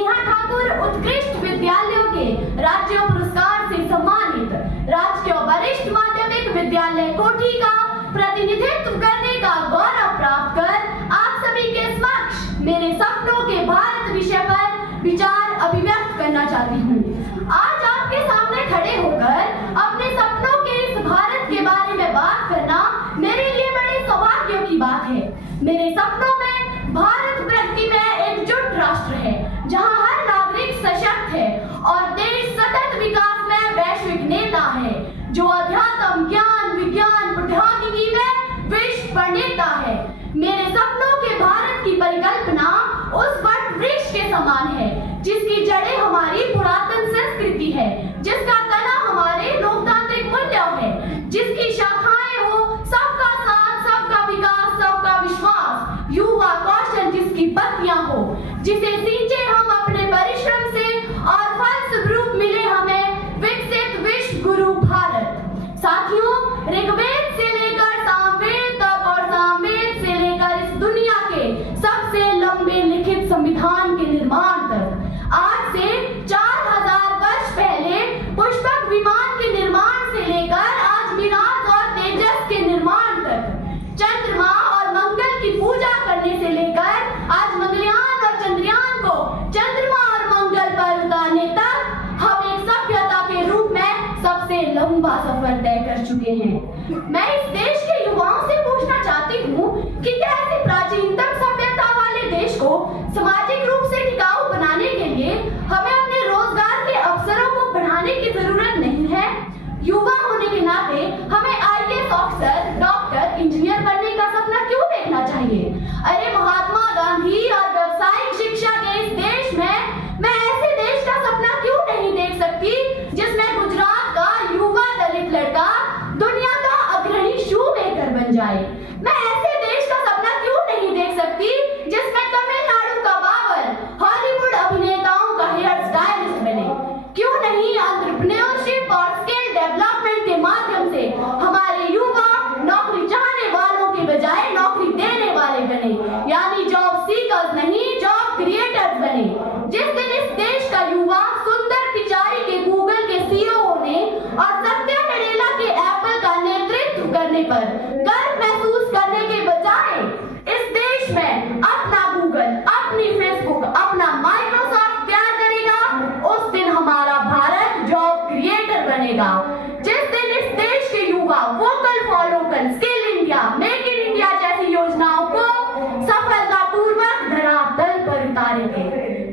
नेहा ठाकुर उत्कृष्ट विद्यालयों के राज्य पुरस्कार से सम्मानित राजकीय वरिष्ठ माध्यमिक विद्यालय कोठी का प्रतिनिधित्व करने का गौरव प्राप्त कर आप सभी के समक्ष मेरे सपनों के भारत विषय पर विचार अभिव्यक्त करना चाहती हूँ। आज आपके सामने खड़े होकर अपने सपनों के इस भारत के बारे में बात करना मेरे लिए बड़े सौभाग्य की बात है। मेरे सपनों में भारत प्रगति में एकजुट राष्ट्र है, जहां हर नागरिक सशक्त है और देश सतत विकास में वैश्विक नेता है, जो अध्यात्म, ज्ञान, विज्ञान, प्रौद्योगिकी में विश्व प्रणेता है। मेरे सपनों के भारत की परिकल्पना उस वट वृक्ष के समान है, जिसकी जड़ें हमारी पुरातन संस्कृति है, जिसका तना हमारे लोकतांत्रिक मूल्यों है, जिसकी शाखाएं हो सबका साथ, सबका विकास, सबका विश्वास, युवा कौशल जिसकी पत्तियां हो, जिसे सींचे हम अपने परिश्रम से और फलस्वरूप मिले हमें विकसित विश्व गुरु भारत। साथियों, ऋग्वेद से लेकर सामवेद तक और सामवेद से लेकर इस दुनिया के सबसे लंबे लिखित संविधान के निर्माण तक, आज से 4000 वर्ष पहले पुष्पक विमान के निर्माण से लेकर आज मिराज और तेजस के निर्माण तक, चंद्रमा और मंगल की पूजा करने से लेकर आज मंगलयान और चंद्रयान को चंद्रमा और मंगल पर उतारने तक, हम एक सभ्यता के रूप में सबसे लंबा सफर तय कर चुके हैं। मैं इस देश के युवाओं से पूछना चाहती हूँ कि क्या ऐसी प्राचीनतम सभ्यता वाले देश को सामाजिक रूप से टिकाऊ बनाने के लिए हमें अपने रोजगार के अवसरों को बढ़ाने की जरूरत नहीं है? युवा होने के नाते हमें आईएएस ऑफिसर, डॉक्टर, इंजीनियर बनने का सपना क्यों देखना चाहिए? अरे महात्मा गांधी और व्यावसायिक शिक्षा के इस देश में मैं ऐसे देश का सपना क्यों नहीं देख सकती जिसमें गुजरात का युवा दलित लड़का दुनिया का अग्रणी शू मेकर बन जाए? मैं ऐसे देश का सपना क्यों नहीं देख सकती जिसमें तमिलनाडु का बाबर हॉलीवुड अभिनेताओं का हेयर स्टाइलिस्ट बने? क्यों नहीं एंटरप्रेन्योरशिप और स्किल डेवलपमेंट के माध्यम से हमारे युवा नौकरी चाहने वालों के बजाय नौकरी देने वाले बने, यानी जॉब सीकर्स नहीं, जॉब क्रिएटर्स बने? जिस दिन इस देश का युवा सुंदर पिचाई के गूगल के सीईओ होने और सत्या नडेला के एप्पल का नेतृत्व करने पर गर्व महसूस करने के बजाय इस देश में अपना गूगल, अपनी फेसबुक, अपना माइक्रोसॉफ्ट तैयार करेगा, उस दिन हमारा भारत जॉब क्रिएटर बनेगा। जिस दिन इस देश के युवा vocal for local, skill India, make in India जैसी योजनाओं को सफलतापूर्वक धरातल पर उतारेंगे,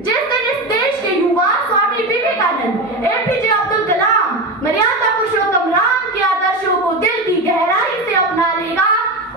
जिस दिन इस देश के युवा स्वामी विवेकानंद, एपीजे अब्दुल कलाम, मर्यादा पुरुषोत्तम राम के आदर्शों को दिल की गहराई से अपना लेगा,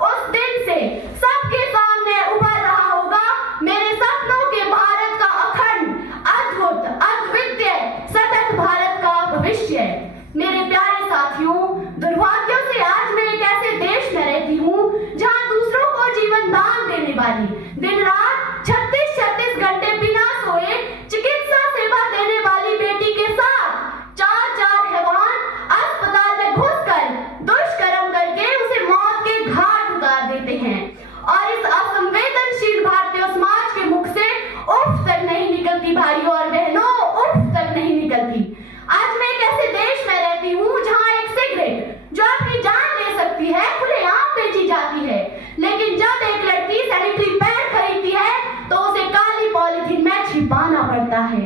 उस दिन से सबके सामने उभर रहा होगा मेरे सपनों के भारत का अखंड, अद्भुत, अद्वितीय, सतत भारत का भविष्य। मेरे प्यारे साथियों, दुर्भाग्य से आज मैं एक ऐसे देश में रहती हूँ जहाँ दूसरों को जीवन दान देने वाली, दिन रात 36-36 घंटे बिना सोए चिकित्सा सेवा देने वाली बेटी के साथ 4-4 हैवान अस्पताल में घुसकर दुष्कर्म करके उसे मौत के घाट उतार देते हैं, और इस असंवेदनशील भारतीय समाज के मुख से उफ तक नहीं निकलती भाइयों और बहनों, उफ तक नहीं निकलती। आज मैं एक ऐसे देश में रहती हूँ जहाँ एक सिगरेट जो अपनी जान ले सकती है खुलेआम बेची जाती है, लेकिन जब एक लड़की सैनिटरी पैड खरीदती है तो उसे काली पॉलिथीन में छिपाना पड़ता है।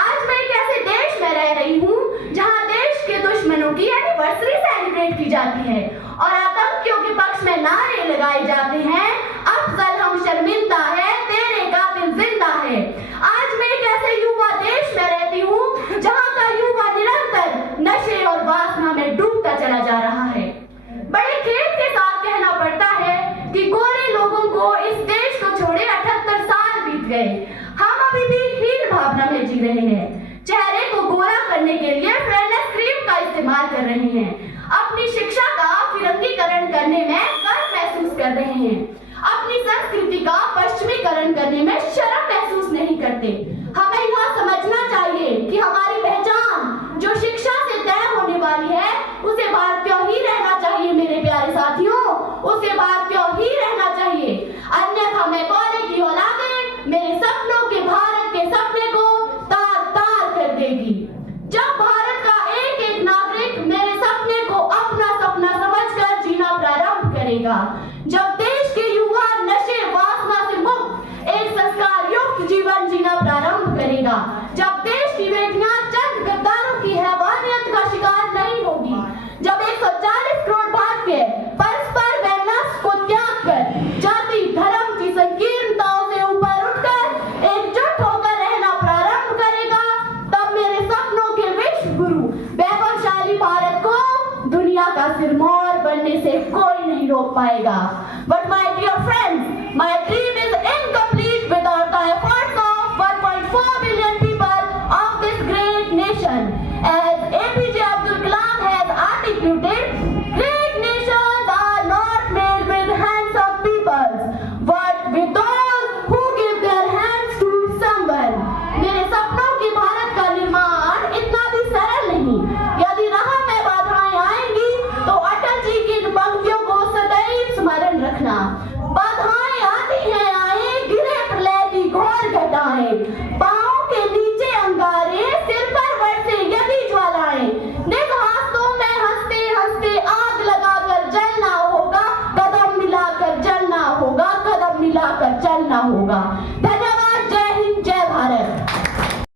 आज मैं एक ऐसे देश में रह रही हूँ जहाँ देश के दुश्मनों की एनिवर्सरी सेलिब्रेट की जाती है और आतंकियों के पक्ष में नारे लगाए जाते हैं, अफजल हम शर्मिंदा है, तेरे कातिल जिंदा है। आज मैं एक ऐसे युवा देश में रहती हूँ जहाँ का युवा निरंतर नशे और वासना में डूबता चला जा रहा है। बड़े खेद के साथ कहना पड़ता है कि गोरे लोगों को इस देश को छोड़े 78 साल बीत गए, हम अभी भी हीन भावना में जी रहे हैं, चेहरे को गोरा करने के लिए फेयरनेस क्रीम का इस्तेमाल कर रहे हैं, अपनी शिक्षा का फिरंगीकरण करने में गर्व महसूस कर रहे हैं, अपनी संस्कृति का पश्चिमीकरण करने में शर्म महसूस नहीं करते। हमें यह समझना चाहिए कि हमारी पहचान जो शिक्षा से तय होने वाली है उसे भारतीय ही रहना चाहिए। मेरे प्यारे साथियों, उसे भारतीय ही रहना चाहिए, अन्यथा मैं कोरे की औलादे मेरे सपनों के भारत के सपने को बनेगा, जब देश की बेटियां चंद गद्दारों की हैवानियत का शिकार नहीं होगी, जब 140 करोड़ भारतीय परस्पर वैमनस्य को त्याग कर जाति धर्म की संकीर्णताओं से ऊपर उठकर एकजुट होकर रहना प्रारंभ करेगा, तब मेरे सपनों के विश्व गुरु वैभवशाली भारत को दुनिया का सिरमौर बनने से कोई नहीं रोक पाएगा। But my dear friends, my dream is incomplete without the efforts of 1.4 billion people.